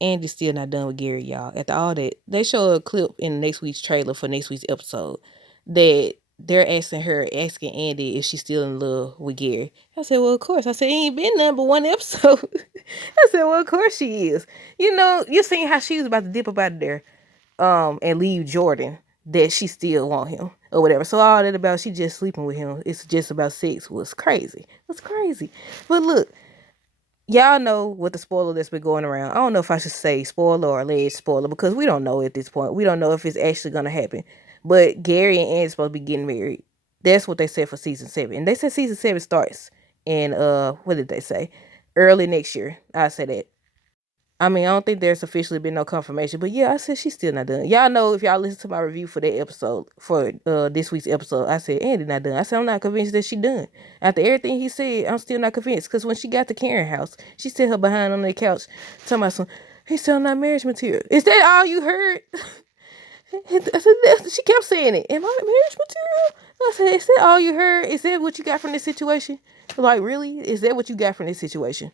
Andy's still not done with Gary, y'all. After all that, they show a clip in next week's trailer for next week's episode that they're asking Andy if she's still in love with Gary. I said, well, of course. I said, it ain't been none but one episode. I said, well, of course she is. You seen how she was about to dip up out of there, and leave Jordan, that she still want him or whatever. So all that about she just sleeping with him, it's just about sex, was crazy. It was crazy. But look, y'all know what the spoiler that's been going around. I don't know if I should say spoiler or alleged spoiler because we don't know at this point. We don't know if it's actually gonna happen. But Gary and Andy supposed to be getting married. That's what they said for season 7. And they said season 7 starts in what did they say? Early next year. I say that. I mean, I don't think there's officially been no confirmation, but yeah, I said she's still not done. Y'all know if y'all listen to my review for that episode, for this week's episode, I said Andy not done. I said I'm not convinced that she done. After everything he said, I'm still not convinced. Cause when she got to Karen house, she set her behind on the couch, talking about some. He's still not marriage material. Is that all you heard? I said she kept saying it. Am I marriage material? I said, is that all you heard? Is that what you got from this situation? Like, really? Is that what you got from this situation?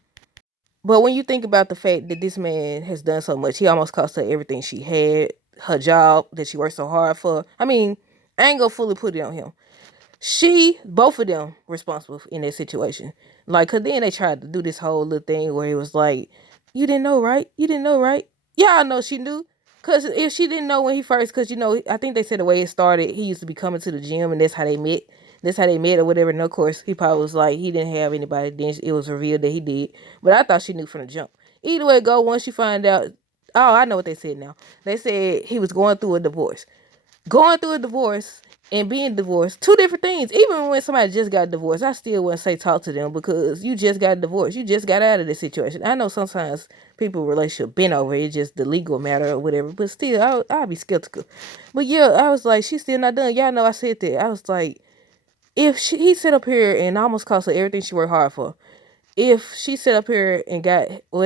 But when you think about the fact that this man has done so much, he almost cost her everything she had, her job that she worked so hard for. I mean, I ain't gonna fully put it on him. Both of them responsible in that situation. Like, cause then they tried to do this whole little thing where it was like, you didn't know, right? You didn't know, right? Yeah, I know she knew. Cause if she didn't know when he first, cause I think they said the way it started, he used to be coming to the gym and that's how they met. That's how they met or whatever. And of course, he probably was like, he didn't have anybody. Then it was revealed that he did. But I thought she knew from the jump. Either way it go, once you find out, oh, I know what they said now. They said he was going through a divorce. Going through a divorce and being divorced, two different things. Even when somebody just got divorced, I still wouldn't say talk to them because you just got divorced. You just got out of this situation. I know sometimes people relationship been over. It's just the legal matter or whatever. But still, I'll be skeptical. But yeah, I was like, she's still not done. Y'all know I said that. I was like, if he sit up here and almost cost her everything she worked hard for, if she sat up here and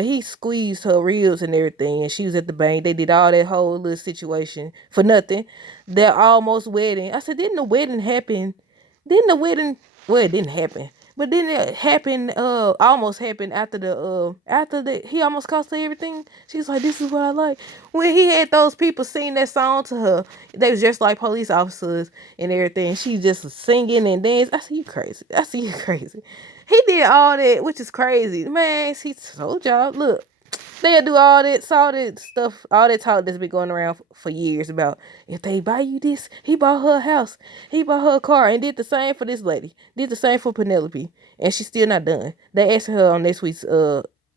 he squeezed her ribs and everything, and she was at the bank, they did all that whole little situation for nothing. That almost wedding. I said, didn't the wedding happen? Didn't the wedding? Well, it didn't happen, but didn't it happen? Almost happened after he almost cost her everything. She's like, this is what I like. When he had those people sing that song to her, they was just like police officers and everything. She just singing and dance. I said, you crazy. I said, you crazy. He did all that, which is crazy. Man, he told y'all, look, they'll do all that stuff, all that talk that's been going around for years about if they buy you this, he bought her a house, he bought her a car, and did the same for this lady, did the same for Penelope, and she's still not done. They asked her on next week's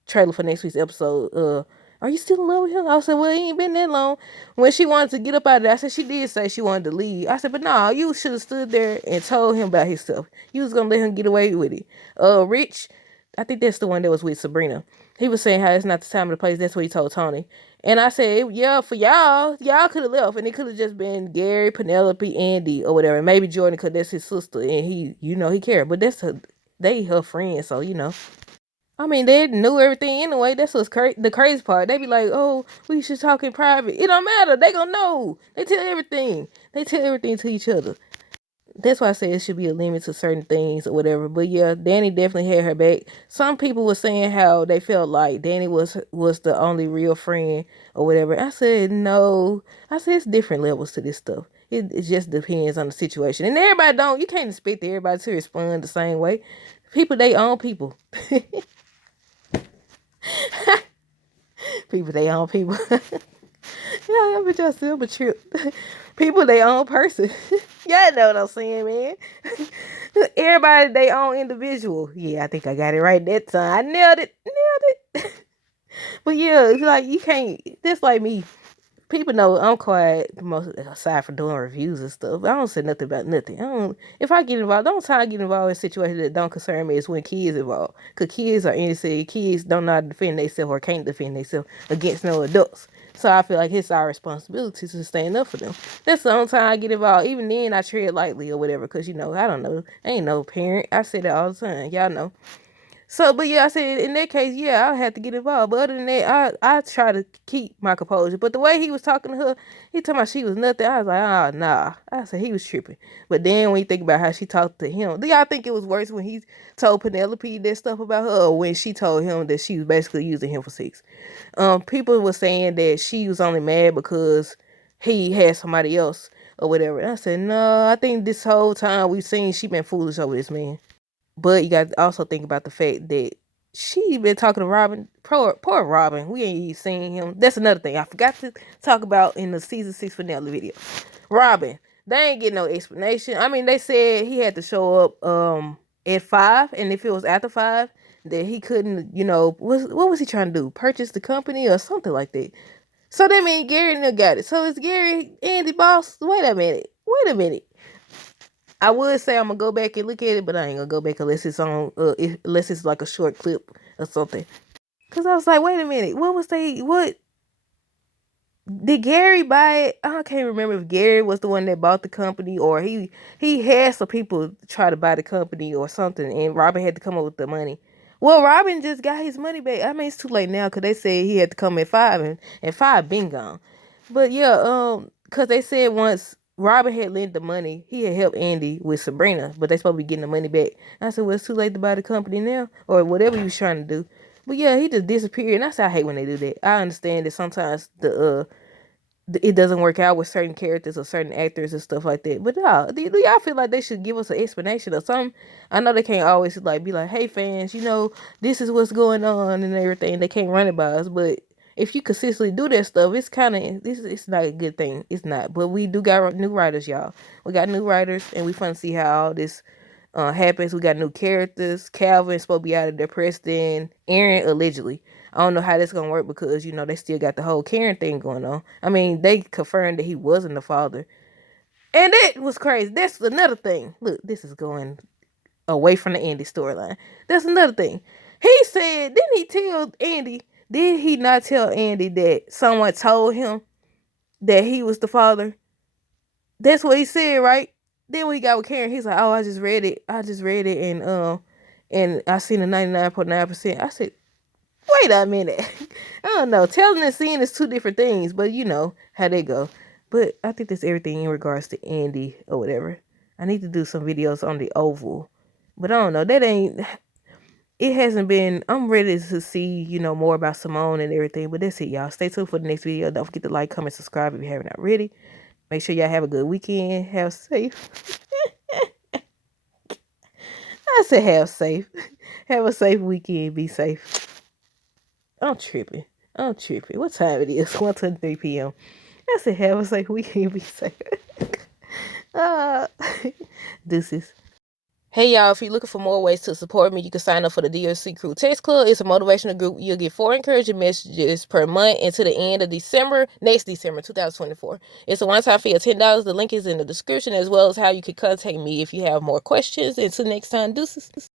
trailer for next week's episode, are you still in love with him? I said, well, it ain't been that long. When she wanted to get up out of there, I said, she did say she wanted to leave. I said, but no, you should have stood there and told him about himself. You was going to let him get away with it. Rich, I think that's the one that was with Sabrina. He was saying how it's not the time or the place. That's what he told Tony. And I said, yeah, for y'all could have left. And it could have just been Gary, Penelope, Andy, or whatever. Maybe Jordan, because that's his sister. And he cared. But they her friend, so. I mean, they knew everything anyway. That's what's the crazy part. They be like, oh, we should talk in private. It don't matter. They gonna know. They tell everything. They tell everything to each other. That's why I say it should be a limit to certain things or whatever. But yeah, Danny definitely had her back. Some people were saying how they felt like Danny was the only real friend or whatever. I said no. I said it's different levels to this stuff. It just depends on the situation. And everybody don't. You can't expect everybody to respond the same way. People, they own people. People, they own people. Yeah, but y'all still but trip. People, they own person. Y'all know what I'm saying, man. Everybody, they own individual. Yeah, I think I got it right that time. I nailed it. Nailed it. But yeah, it's like you can't. That's like me. People know I'm quiet most aside from doing reviews and stuff. I don't say nothing about nothing. I don't. If I get involved, don't try to get involved in situations that don't concern me. It's when kids involved, cause kids are innocent. Kids don't know how to defend themselves or can't defend themselves against no adults. So I feel like it's our responsibility to stand up for them. That's the only time I get involved. Even then, I tread lightly or whatever, cause I don't know. I ain't no parent. I say that all the time. Y'all know. So, but yeah, I said in that case, yeah, I had to get involved. But other than that, I try to keep my composure. But the way he was talking to her, he talking about she was nothing. I was like, oh nah. I said he was tripping. But then when you think about how she talked to him, do y'all think it was worse when he told Penelope that stuff about her, or when she told him that she was basically using him for sex? People were saying that she was only mad because he had somebody else or whatever. And I said, no, I think this whole time we've seen she been foolish over this man. But you got to also think about the fact that she been talking to Robin. Poor Robin. We ain't even seen him. That's another thing I forgot to talk about in the season 6 finale video. Robin. They ain't getting no explanation. I mean, they said he had to show up at 5, and if it was after 5, that he couldn't, what was he trying to do? Purchase the company or something like that. So that means Gary never got it. So is Gary Andy boss? Wait a minute. I would say I'm gonna go back and look at it, but I ain't gonna go back unless it's on, unless it's like a short clip or something. Cause I was like, wait a minute, what did Gary buy it? I can't remember if Gary was the one that bought the company, or he had some people try to buy the company or something, and Robin had to come up with the money. Well, Robin just got his money back. I mean, it's too late now because they said he had to come at 5, and 5 been gone. But yeah, cause they said once Robin had lent the money, he had helped Andy with Sabrina, but they supposed to be getting the money back. I said, well, it's too late to buy the company now, or whatever he was trying to do. But yeah, he just disappeared, and I said I hate when they do that. I understand that sometimes it doesn't work out with certain characters or certain actors and stuff like that. But do y'all feel like they should give us an explanation or something? I know they can't always like be like, hey fans, this is what's going on and everything. They can't run it by us, but if you consistently do that stuff, it's kind of it's not a good thing. It's not. But we do got new writers, y'all. We got new writers, and we fun to see how all this happens. We got new characters. Calvin's supposed to be out of there. Preston, Aaron allegedly. I don't know how that's gonna work because they still got the whole Karen thing going on. I mean, they confirmed that he wasn't the father, and that was crazy. That's another thing. Look, this is going away from the Andy storyline. That's another thing. He said, didn't he tell Andy? Did he not tell Andy that someone told him that he was the father? That's what he said, right? Then when he got with Karen, he's like, "Oh, I just read it. And I seen the 99.9%." I said, wait a minute. I don't know. Telling and seeing is two different things, but you know how they go. But I think that's everything in regards to Andy or whatever. I need to do some videos on the Oval. But I don't know. It hasn't been, I'm ready to see, more about Simone and everything. But that's it, y'all. Stay tuned for the next video. Don't forget to like, comment, subscribe if you haven't already. Make sure y'all have a good weekend. Have safe. I said have safe. Have a safe weekend. Be safe. I'm tripping. What time it is? 1:23 p.m. I said have a safe weekend. Be safe. Deuces. Hey y'all, if you're looking for more ways to support me, you can sign up for the DLC Crew Text Club. It's a motivational group. You'll get 4 encouraging messages per month until the end of next December 2024. It's a one-time fee of $10. The link is in the description, as well as how you can contact me if you have more questions. Until next time, deuces.